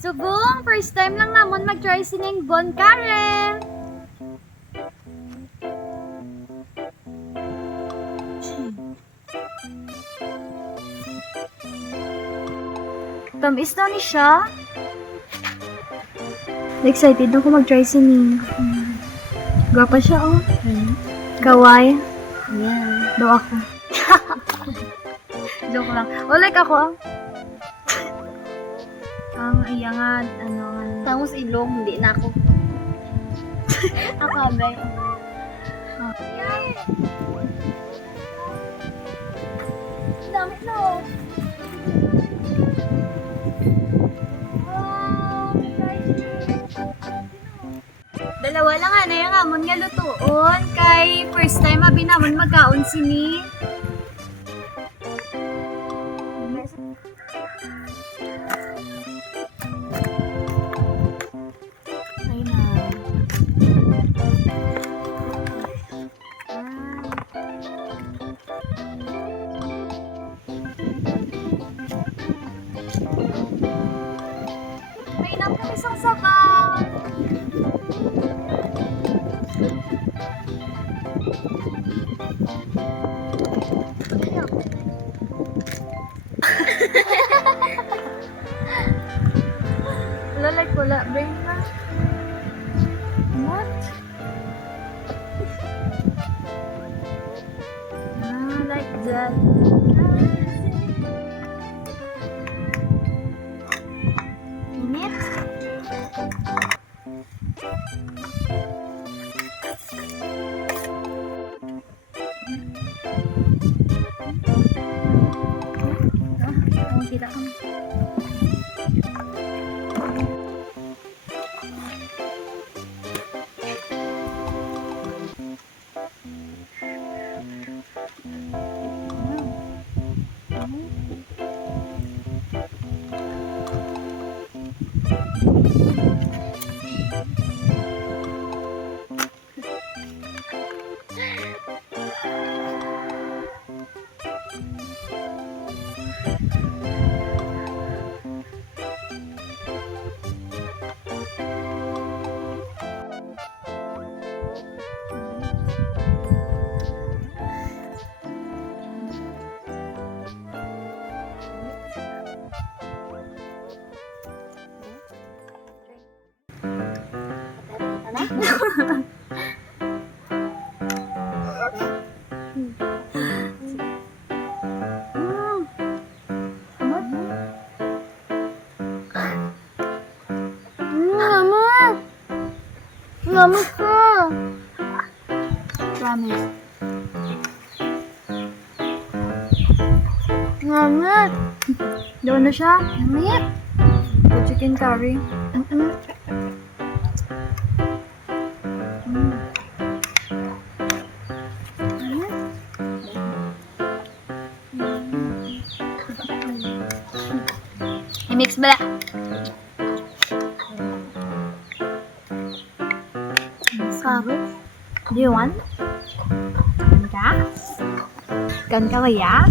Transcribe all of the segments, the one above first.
Sugong, first time lang namon mag-try sining Bon Kare. Tamis daw ni siya. Excited ako mag-try sining. Gwapa siya, oh. Kawai. Yeah. Daw ako. Joke lang. O, like ako, ah. Ang iyangan, Tangos ilong, hindi na ako. akabay. Dami na, oh. Dalawa lang ano yung amon nga lutuon kay first time abi namon magkaon sini. Ay na. May nang kami sasabaw. Wala like wala. Bring na. What? Like that. Init. Kita ka. Ngamit ka. Promise. Ngamit. Doon na siya. Ngamit. The chicken curry. I-mix ba? Carrots. Do you want? Kan ka? Kan ka ba ya?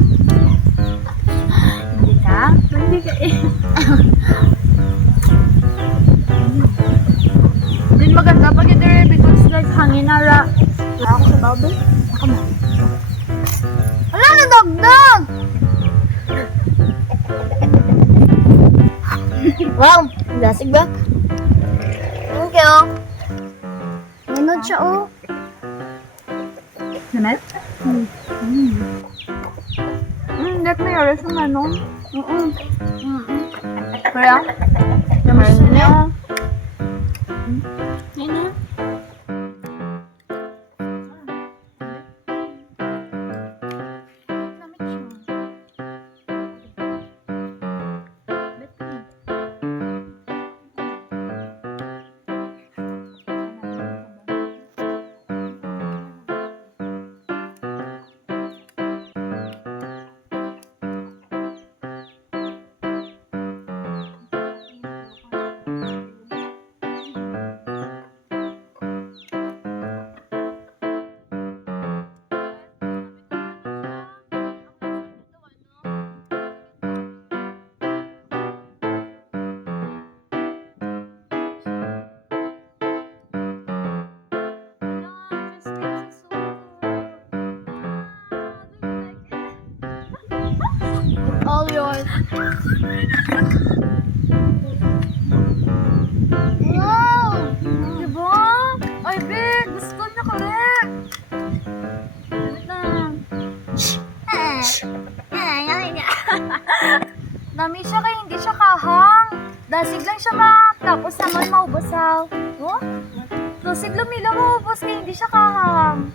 Hindi ka? Hindi ka eh. Din maganda pag ito because like hangin na ra. Wala ako sa bubble. Ako na. Wala na dagdag! Wow! Lasig ba? Thank you. Nanood siya oh. Nanat? Dek may oras ng ano? Kaya? Naman niya. Yan na. All yours. Wow! Diba? Ay, babe, gusto niya correct. Wait lang. Nami siya kaya hindi siya kahang. Dasig lang siya tapos naman maubasaw. Oh? Dasig lumila maubos kaya hindi siya kahang.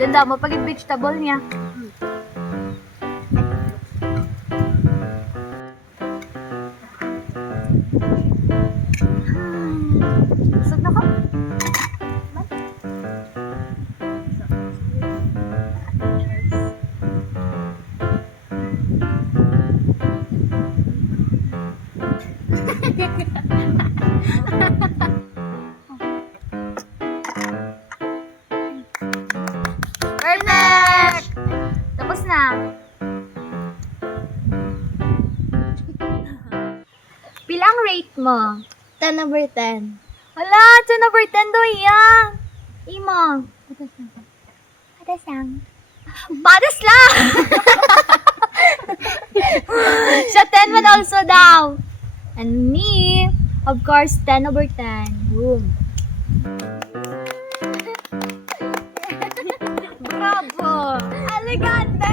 Danda mo pag vegetable niya. Busog na ko. Perfect! Tapos na. Pilang rate mo? 10 over 10. Hala, 10 over 10 daw yan. Imo. Padas lang. Padas lang! Siya 10 man also daw. And me, of course, 10 over 10. Boom. Bravo! Elegante!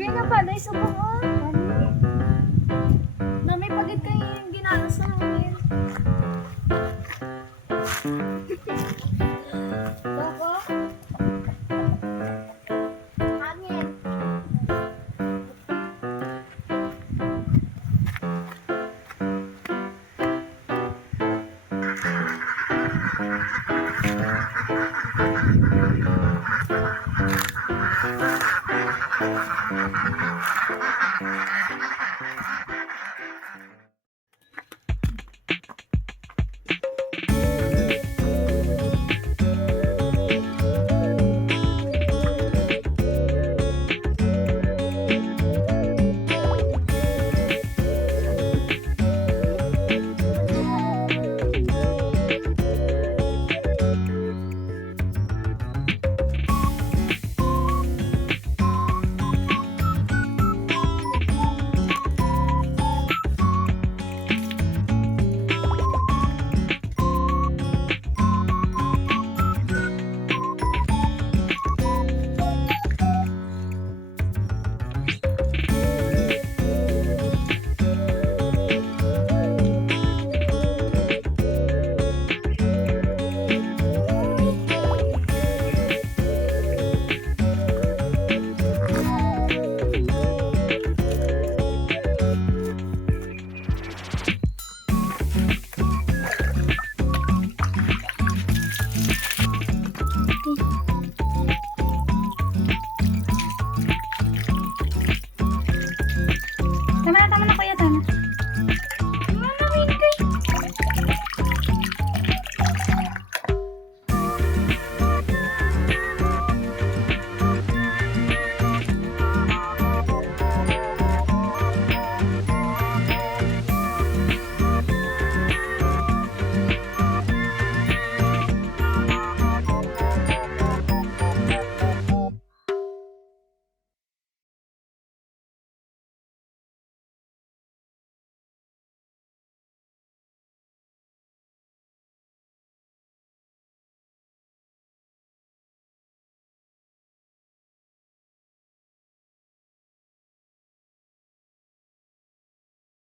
Green na pala, isubo ko. Na may pagit kayo yung ginanos na namin. Boko? Hangin.